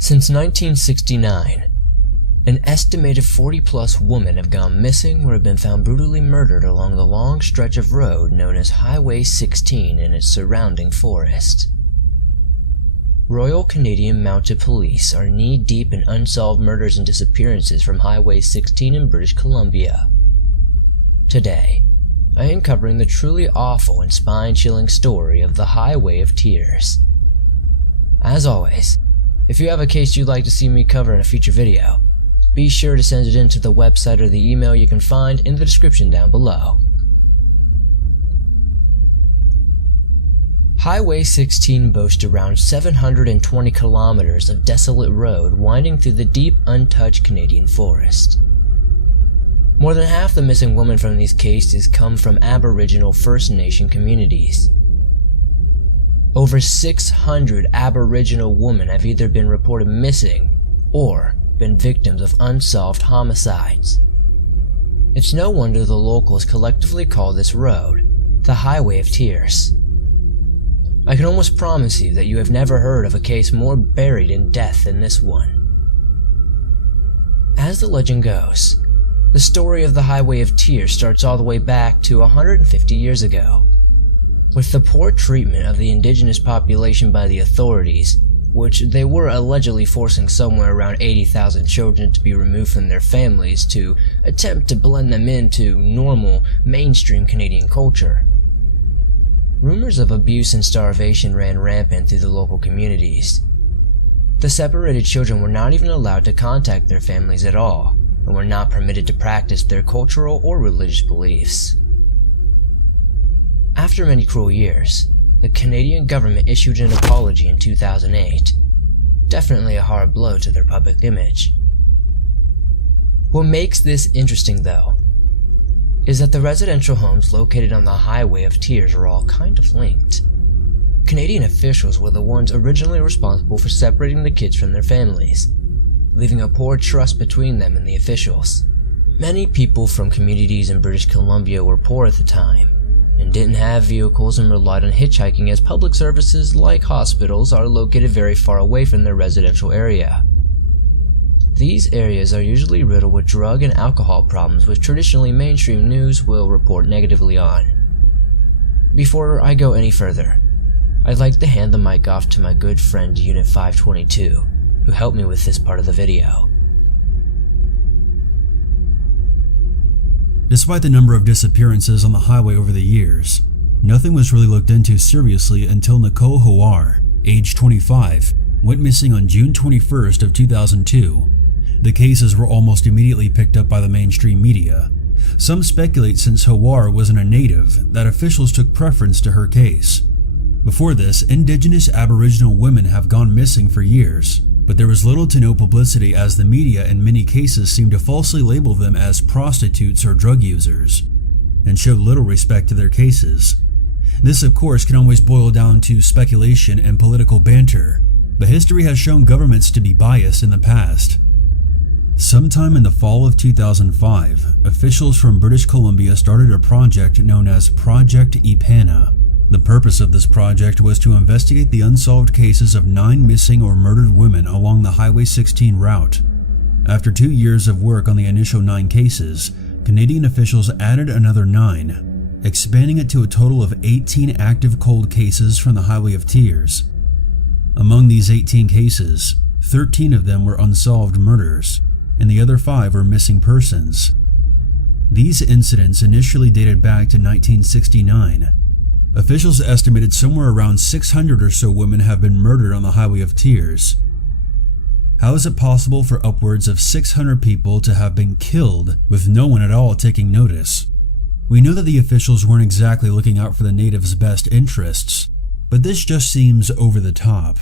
Since 1969, an estimated 40-plus women have gone missing or have been found brutally murdered along the long stretch of road known as Highway 16 and its surrounding forest. Royal Canadian Mounted Police are knee-deep in unsolved murders and disappearances from Highway 16 in British Columbia. Today, I am covering the truly awful and spine-chilling story of the Highway of Tears. As always, if you have a case you'd like to see me cover in a future video, be sure to send it in to the website or the email you can find in the description down below. Highway 16 boasts around 720 kilometers of desolate road winding through the deep, untouched Canadian forest. More than half the missing women from these cases come from Aboriginal First Nation communities. Over 600 Aboriginal women have either been reported missing or been victims of unsolved homicides. It's no wonder the locals collectively call this road the Highway of Tears. I can almost promise you that you have never heard of a case more buried in death than this one. As the legend goes, the story of the Highway of Tears starts all the way back to 150 years ago. With the poor treatment of the indigenous population by the authorities, which they were allegedly forcing somewhere around 80,000 children to be removed from their families to attempt to blend them into normal, mainstream Canadian culture. Rumors of abuse and starvation ran rampant through the local communities. The separated children were not even allowed to contact their families at all, and were not permitted to practice their cultural or religious beliefs. After many cruel years, the Canadian government issued an apology in 2008, definitely a hard blow to their public image. What makes this interesting, though, is that the residential homes located on the Highway of Tears are all kind of linked. Canadian officials were the ones originally responsible for separating the kids from their families, leaving a poor trust between them and the officials. Many people from communities in British Columbia were poor at the time, and didn't have vehicles and relied on hitchhiking as public services like hospitals are located very far away from their residential area. These areas are usually riddled with drug and alcohol problems which traditionally mainstream news will report negatively on. Before I go any further, I'd like to hand the mic off to my good friend Unit 522, who helped me with this part of the video. Despite the number of disappearances on the highway over the years, nothing was really looked into seriously until Nicole Howard, age 25, went missing on June 21st of 2002. The cases were almost immediately picked up by the mainstream media. Some speculate since Howard wasn't a native that officials took preference to her case. Before this, Indigenous Aboriginal women have gone missing for years, but there was little to no publicity as the media in many cases seemed to falsely label them as prostitutes or drug users, and showed little respect to their cases. This of course can always boil down to speculation and political banter, but history has shown governments to be biased in the past. Sometime in the fall of 2005, officials from British Columbia started a project known as Project Ipana. The purpose of this project was to investigate the unsolved cases of 9 missing or murdered women along the Highway 16 route. After 2 years of work on the initial 9 cases, Canadian officials added another 9, expanding it to a total of 18 active cold cases from the Highway of Tears. Among these 18 cases, 13 of them were unsolved murders, and the other 5 were missing persons. These incidents initially dated back to 1969. Officials estimated somewhere around 600 or so women have been murdered on the Highway of Tears. How is it possible for upwards of 600 people to have been killed with no one at all taking notice? We know that the officials weren't exactly looking out for the natives' best interests, but this just seems over the top.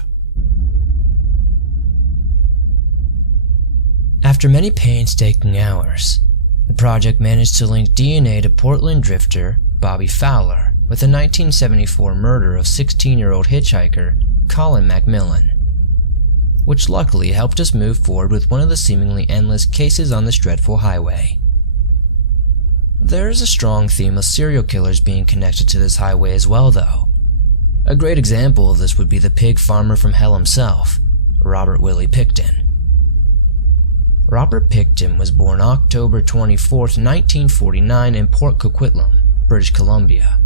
After many painstaking hours, the project managed to link DNA to Portland drifter Bobby Fowler with the 1974 murder of 16-year-old hitchhiker Colin McMillan, which luckily helped us move forward with one of the seemingly endless cases on this dreadful highway. There is a strong theme of serial killers being connected to this highway as well, though. A great example of this would be the pig farmer from hell himself, Robert Willie Pickton. Robert Pickton was born October 24, 1949 in Port Coquitlam, British Columbia.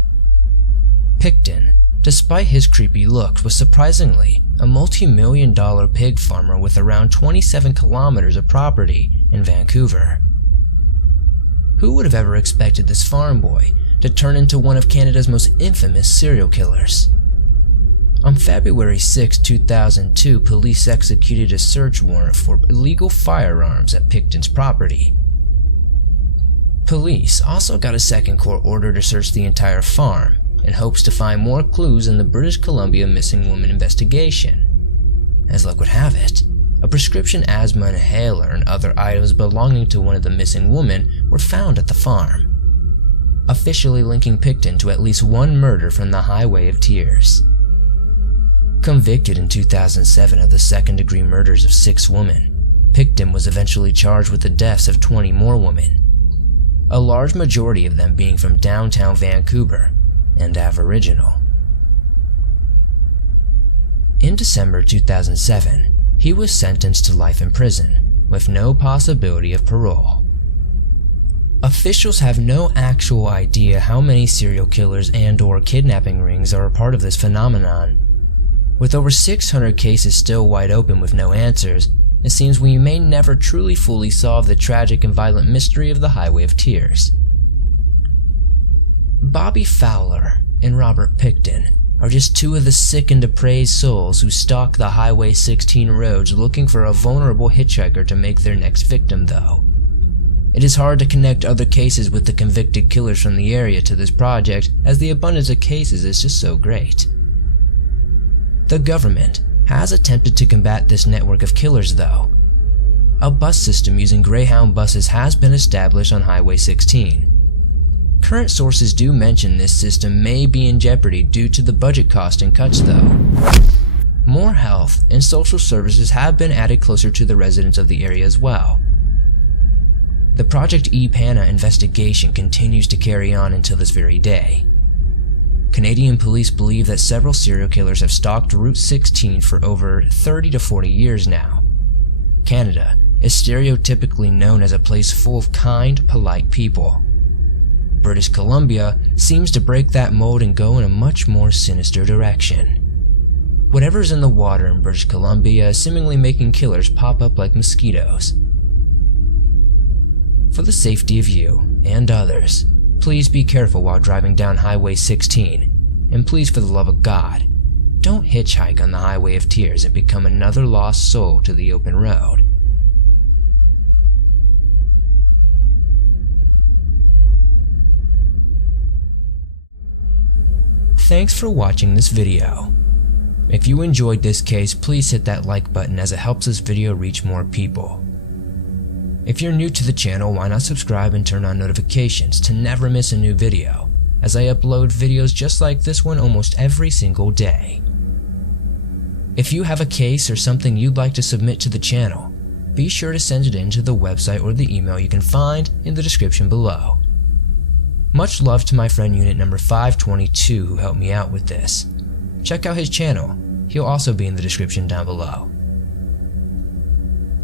Pickton, despite his creepy looks, was surprisingly a multi-million-dollar pig farmer with around 27 kilometers of property in Vancouver. Who would have ever expected this farm boy to turn into one of Canada's most infamous serial killers? On February 6, 2002, police executed a search warrant for illegal firearms at Pickton's property. Police also got a second court order to search the entire farm in hopes to find more clues in the British Columbia missing woman investigation. As luck would have it, a prescription asthma inhaler and other items belonging to one of the missing women were found at the farm, officially linking Pickton to at least one murder from the Highway of Tears. Convicted in 2007 of the second-degree murders of 6 women, Pickton was eventually charged with the deaths of 20 more women, a large majority of them being from downtown Vancouver and Aboriginal. In December 2007, he was sentenced to life in prison, with no possibility of parole. Officials have no actual idea how many serial killers and/or kidnapping rings are a part of this phenomenon. With over 600 cases still wide open with no answers, it seems we may never truly fully solve the tragic and violent mystery of the Highway of Tears. Bobby Fowler and Robert Pickton are just 2 of the sick and depraved souls who stalk the Highway 16 roads looking for a vulnerable hitchhiker to make their next victim, though. It is hard to connect other cases with the convicted killers from the area to this project, as the abundance of cases is just so great. The government has attempted to combat this network of killers, though. A bus system using Greyhound buses has been established on Highway 16. Current sources do mention this system may be in jeopardy due to the budget cost and cuts, though. More health and social services have been added closer to the residents of the area as well. The Project Ipana investigation continues to carry on until this very day. Canadian police believe that several serial killers have stalked Route 16 for over 30 to 40 years now. Canada is stereotypically known as a place full of kind, polite people. British Columbia seems to break that mold and go in a much more sinister direction. Whatever's in the water in British Columbia is seemingly making killers pop up like mosquitoes. For the safety of you and others, please be careful while driving down Highway 16, and please, for the love of God, don't hitchhike on the Highway of Tears and become another lost soul to the open road. Thanks for watching this video. If you enjoyed this case, please hit that like button as it helps this video reach more people. If you're new to the channel, why not subscribe and turn on notifications to never miss a new video, as I upload videos just like this one almost every single day. If you have a case or something you'd like to submit to the channel, be sure to send it in to the website or the email you can find in the description below. Much love to my friend Unit number 522 who helped me out with this. Check out his channel, he'll also be in the description down below.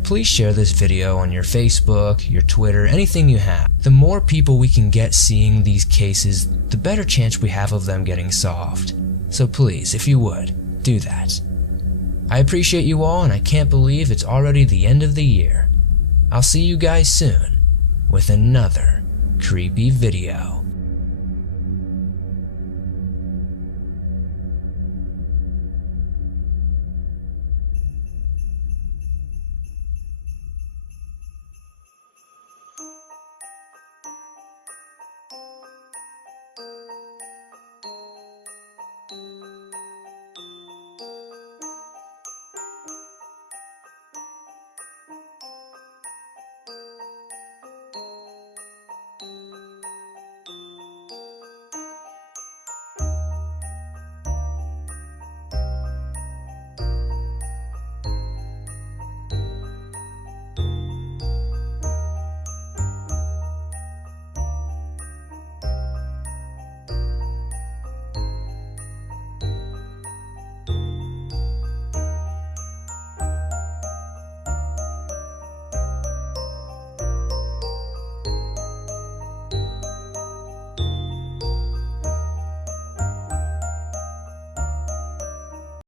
Please share this video on your Facebook, your Twitter, anything you have. The more people we can get seeing these cases, the better chance we have of them getting solved. So please, if you would, do that. I appreciate you all, and I can't believe it's already the end of the year. I'll see you guys soon with another creepy video.